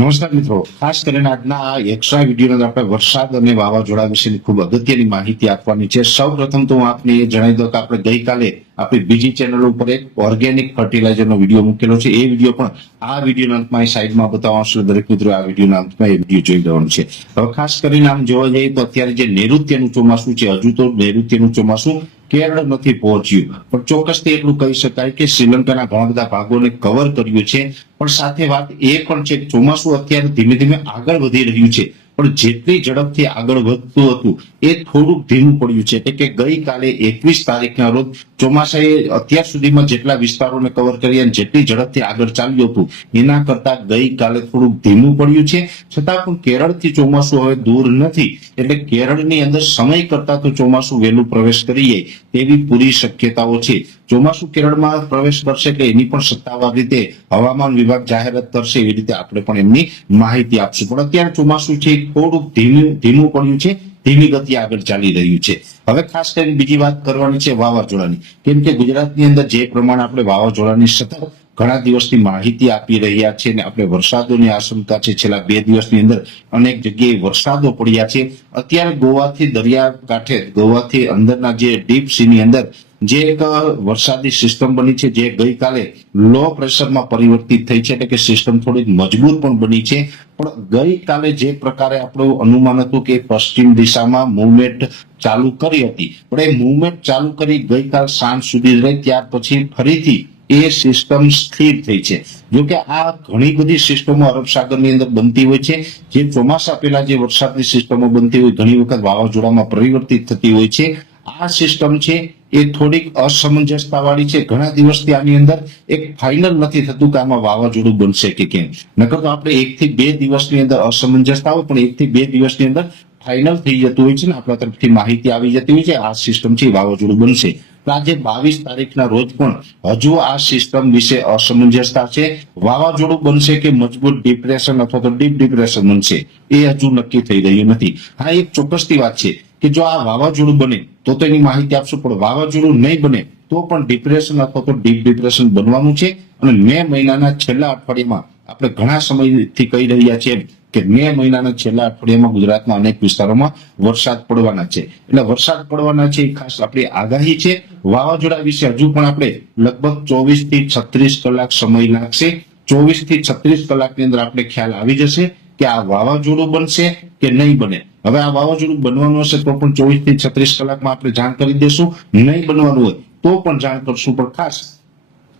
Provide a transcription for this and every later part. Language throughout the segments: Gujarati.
નમસ્કાર મિત્રો, ખાસ કરીને આજના આ એક્સ્ટ્રા વિડીયોનો આપણે વરસાદ અને વાવાઝોડા વિશેની ખૂબ અગત્યની માહિતી આપવાની છે. સૌપ્રથમ તો હું આપને એ જણાવી દઉં કે આપણે ગઈકાલે આપણી બીજી ચેનલ ઉપર એક ઓર્ગેનિક ફર્ટિલાઇઝરનો વિડીયો મૂકેલો છે. એ વિડીયો પણ આ વિડીયોના અંતમાં સાઈડમાં બતાવવાનું છે. દરેક મિત્રો આ વિડીયોના અંતમાં એ વિડીયો જોઈ લેવાનું છે. હવે ખાસ કરીને આમ જોવા જઈએ તો અત્યારે જે નૈઋત્યનું ચોમાસું છે, હજુ તો નૈઋત્યનું ચોમાસું કેરળ નથી પહોંચ્યું, પણ ચોક્કસથી એટલું કહી શકાય કે શ્રીલંકાના ઘણા બધા ભાગોને કવર કર્યું છે. પણ સાથે વાત એ પણ છે કે ચોમાસું અત્યારે ધીમે ધીમે આગળ વધી રહ્યું છે, પણ જેટલી ઝડપથી આગળ વધતું હતું એ થોડુંક ધીમું પડ્યું છે. એટલે કે ગઈકાલે 21 તારીખના રોજ ચોમાસાએ અત્યાર સુધીમાં જેટલા વિસ્તારોને કવર કર્યા અને જેટલી ઝડપથી આગળ ચાલ્યું હતું એના કરતા ગઈકાલે થોડુંક ધીમું પડ્યું છે. છતાં પણ કેરળથી ચોમાસું હવે દૂર નથી, એટલે કેરળની અંદર સમય કરતા તો ચોમાસું વહેલું પ્રવેશ કરી જાય તેવી પૂરી શક્યતાઓ છે. ચોમાસું કેરળમાં પ્રવેશ કરશે કે એની પણ સત્તાવાર રીતે હવામાન વિભાગ જાહેરાત કરશે, એવી રીતે આપણે પણ એમની માહિતી આપશું. પણ અત્યારે ચોમાસું છે થોડુંક ધીમું પડ્યું છે, ધીમી ગતિ આગળ ચાલી રહ્યું છે. હવે ખાસ કરીને બીજી વાત કરવાની છે વાવાઝોડાની, કેમ કે ગુજરાતની અંદર જે પ્રમાણે આપણે વાવાઝોડાની સતત ઘણા દિવસની માહિતી આપી રહ્યા છે ને આપણે વરસાદોની આશંકા છે. છેલ્લા 2 દિવસની અંદર અનેક જગ્યાએ વરસાદો પડ્યા છે. અત્યારે ગોવાથી દરિયા કાંઠે, ગોવાથી અંદરના જે ડીપ સીની અંદર જે એક વરસાદી સિસ્ટમ બની છે, જે ગઈકાલે લો પ્રેશરમાં પરિવર્તિત થઈ છે, એટલે કે સિસ્ટમ થોડીક મજબૂત પણ બની છે. પણ ગઈકાલે જે પ્રકારે આપણું અનુમાન હતું કે પશ્ચિમ દિશામાં મુવમેન્ટ ચાલુ કરી હતી, પણ એ મુવમેન્ટ ચાલુ કરી ગઈકાલ સાંજ સુધી રહી, ત્યાર પછી ફરીથી એ સિસ્ટમ સ્થિર થઈ છે. જો કે આ ઘણી બધી સિસ્ટમો અરબ સાગરની અંદર બનતી હોય છે, જે ચોમાસા પહેલા જે વરસાદની સિસ્ટમો બનતી હોય ઘણી વખત વાવાઝોડામાં પરિવર્તિત થતી હોય છે. આ સિસ્ટમ છે એ થોડીક અસમંજસતા વાળી છે. ઘણા દિવસથી આની અંદર એક ફાઇનલ નથી થતું કે આમાં વાવાઝોડું બનશે કે કેમ. નકર તો આપણે 1 થી 2 દિવસની અંદર અસમંજસતા હોય, પણ 1 થી 2 દિવસની અંદર ફાઇનલ થઈ જતું હોય છે ને આપણા તરફથી માહિતી આવી જતી હોય છે આ સિસ્ટમ છે વાવાઝોડું બનશે. આજે 22 તારીખના રોજ પણ હજુ આ સિસ્ટમ વિશે અસમંજસતા છે. વાવાઝોડું બનશે કે મજબૂત ડિપ્રેશન અથવા તો ડીપ ડિપ્રેશન બનશે એ હજુ નક્કી થઈ રહ્યું નથી. હા, એક ચોક્કસથી વાત છે કે જો આ વાવાઝોડું બને તો એની માહિતી આપશું, પણ વાવાઝોડું નહીં બને તો પણ ડિપ્રેશન અથવા તો ડીપ ડિપ્રેશન બનવાનું છે. અને મે મહિનાના છેલ્લા અઠવાડિયામાં આપણે ઘણા સમયથી કહી રહ્યા છીએ કે મે મહિનાના છેલ્લા અઠવાડિયામાં ગુજરાતના અનેક વિસ્તારોમાં વરસાદ પડવાના છે. એટલે વરસાદ પડવાના છે એ ખાસ આપણી આગાહી છે. વાવાઝોડા વિશે હજુ પણ આપણે લગભગ 24 થી 36 કલાક સમય લાગશે. 24 થી 36 કલાકની અંદર આપણે ખ્યાલ આવી જશે કે આ વાવાઝોડું બનશે કે નહીં બને. હવે આ વાવાઝોડું બનવાનું હશે તો પણ 24 થી 36 કલાકમાં આપણે જાણ કરી દેશું, નહીં બનવાનું હોય તો પણ જાણ કરશું. પણ ખાસ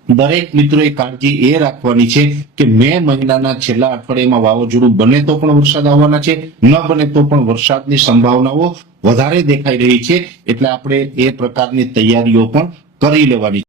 દરેક મિત્રોએ કાળજી એ રાખવાની છે કે મે મહિનાના છેલ્લા અઠવાડિયામાં વાવાઝોડું બને તો પણ વરસાદ આવવાના છે, ન બને તો પણ વરસાદની સંભાવનાઓ વધારે દેખાઈ રહી છે. એટલે આપણે એ પ્રકારની તૈયારીઓ પણ કરી લેવાની